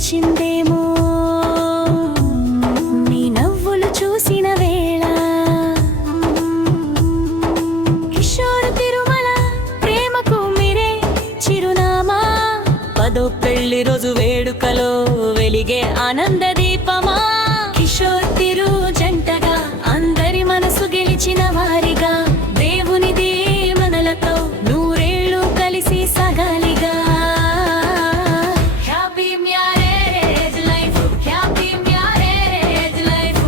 వచ్చిందేమో నీ నవ్వులు చూసిన వేళ కిషోర్ తిరుమల ప్రేమకు మీరే చిరునామా పదో పెళ్లి రోజు వేడుకలో వెలిగే ఆనంద దీపమా కిషోర్ తిరు జంటగా అందరి మనసు గెలిచిన వారిగా దేవుని దీవెనలతో నూరేళ్లు కలిసి సాగాలిగా happy marriage life happy marriage life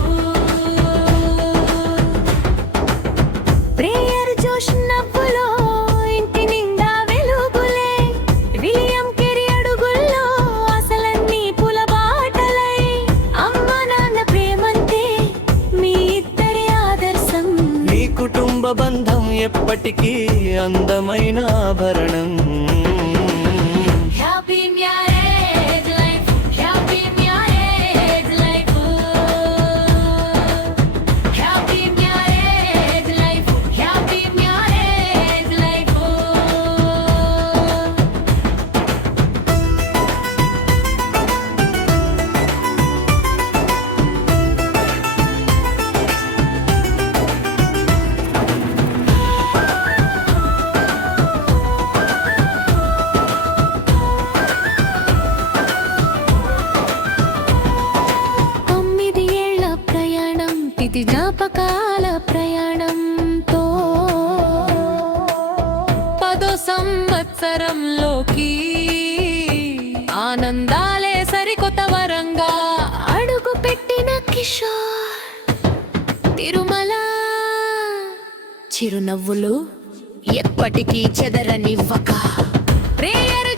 prayer జోష్ నవ్వులో ఇంటి నిండా వెలుగులే విలియం కెరి అడుగుల్లో అసలన్నీ పూల బాటలై అమ్మ నాన్న ప్రేమంతే మీ ఇద్దరి ఆదర్శం మీ కుటుంబ బంధం ఎప్పటికీ అందమైన ఆభరణం happy marriage life happy marriage life happy marriage life happy marriage life తొమ్మిది ఏళ్ల ప్రయాణం తిథి జ్ఞాపకాల ప్రయాణంతో పదో సంవత్సరంలోకి ఆనందాలే సరికొత్త వరంగా అడుగు పెట్టిన కిషోర్ తిరుమల చిరునవ్వులు ఎప్పటికీ చెదరనివ్వక ప్రేయర్